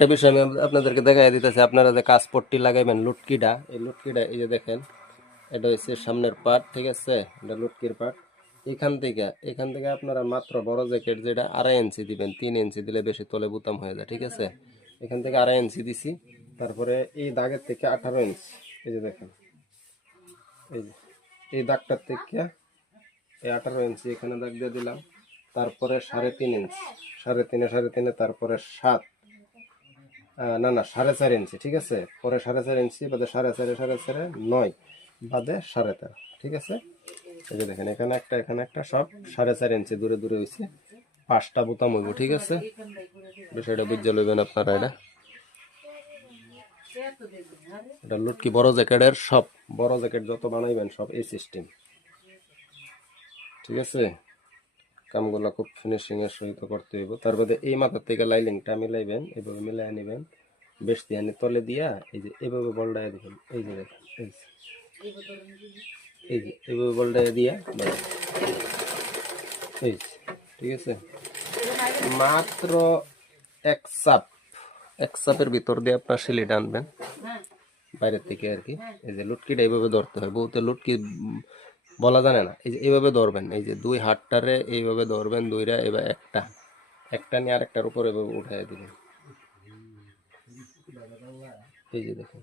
একটা বিষয় আমি আপনাদেরকে দেখাই দিতেছি। আপনারা যে কাজ পট্টি লাগাইবেন লুটকিটা, এই লুটকিটা এই যে দেখেন, এটা হচ্ছে সামনের পার্ট, ঠিক আছে, এটা লুটকির পার্ট। এখান থেকে আপনারা মাত্র বড় জ্যাকেট যেটা 2.5 ইঞ্চি দিবেন, 3 ইঞ্চি দিলে বেশি তলে বুতাম হয়ে যায়, ঠিক আছে। এখান থেকে 2.5 ইঞ্চি দিছি। তারপরে এই দাগের থেকে 18 ইঞ্চি, এই যে দেখেন, এই যে এই দাগটার থেকে এই 18 ইঞ্চি এখানে দাগ দিয়ে দিলাম। তারপরে 3.5 ইঞ্চি, 3.5 তারপরে 7, না না 4.5 ইঞ্চি, ঠিক আছে। পরে 4.5 ইঞ্চি বাদে 4.5, 9 বাদে 13.5, ঠিক আছে। এই যে দেখেন, এখানে একটা সব 4.5 ইঞ্চি দূরে দূরে হয়েছে। 5টা বোতাম হইব, ঠিক আছে। বিষয়টা বুঝে লইবেন আপনারা। এটা লুটকি বড় জ্যাকেটের সব, বড় জ্যাকেট যত বানাইবেন সব এই সিস্টেম, ঠিক আছে। কামগুলা খুব ফিনিশিং এর সহিত করতে হইব। তারপরে এই মাথার থেকে লাইলিংটা মিলাইবেন, এইভাবে মিলাই নেবেন, বেশ দিয়ে তলে দিয়া এই যে এইভাবে বলডায় দিবেন, এই যে দেখেন, এই যে এইভাবে বলডায় দিয়া এই, ঠিক আছে। মাত্র এক চাপের ভিতর দিয়ে আপনার সিলিটা আনবেন বাইরের থেকে আর কি। এই যে লুটকিটা এইভাবে ধরতে হয়, বহুতে লুটকি বলা জানে না। এই যে এইভাবে ধরবেন, এই যে 2 হাতটারে এইভাবে ধরবেন, 2টা, এবার একটা নিয়ে আরেকটার উপর এভাবে উঠাই দিবেন, এই যে দেখুন।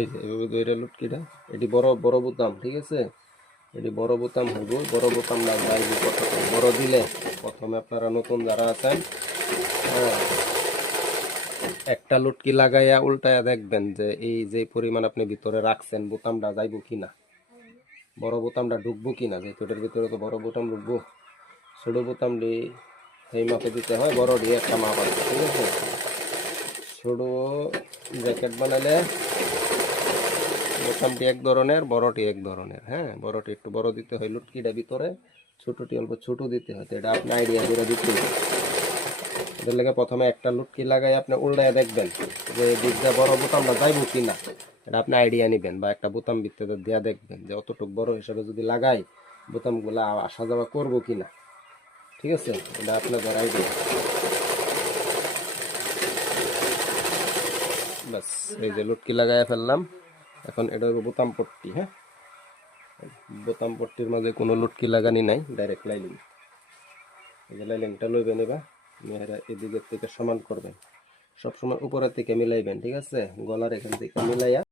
এই যে এইভাবে 2টা লুটকিটা, এটি বড় বড় বোতাম, ঠিক আছে। এটি বড় বোতাম হইব, বড় বোতাম না যাইব কত বড় দিলে। প্রথমে আপনারা নতুন যারা আছেন, হ্যাঁ, একটা লুটকি লাগাইয়া উল্টায়া দেখবেন যে এই যে পরিমাণ আপনি ভিতরে রাখছেন বোতামটা যাইব কিনা, বড় বোতামটা ঢুকবো কিনা। যেহেতু এটার ভিতরে তো বড় বোতাম ঢুকবো, ছোট বোতাম দিয়ে সেই মাপে দিতে হয়, বড় দিয়ে একটা মাপ আছে, ঠিক আছে। ছোট জ্যাকেট বানালে বোতামটি এক ধরনের, বড়টি এক ধরনের। হ্যাঁ, বড়টি একটু বড় দিতে হয় লুটকিটা ভিতরে, ছোটটি অল্প ছোট দিতে হয়। এটা আপনি আইডিয়া করে দিতে হবে। এদের লেগে প্রথমে একটা লুটকি লাগাই আপনি উল্টায় দেখবেন যে দিকটা বড় বোতামটা যাইব কিনা। এটা আপনি আইডিয়া নেবেন, বা একটা বোতাম ভিতরে দেওয়া দেখবেন যে অতটুক বড় হিসাবে যদি লাগাই বোতামগুলো আসা যাওয়া করবো কিনা, ঠিক আছে। এটা আপনাদের আইডিয়া। বাস, এই যে লুটকি লাগাই ফেললাম। এখন এটা হলো বোতাম পট্টি। হ্যাঁ, বোতাম পট্টির মাঝে কোনো লুটকি লাগানি নাই, ডাইরেক্ট লাইলিং। এই যে লাইলিংটা লইবেন, এবার মেয়েরা এদিকের থেকে সমান করবেন, সবসময় উপরের থেকে মিলাইবেন, ঠিক আছে। গলার এখান থেকে মিলাইয়া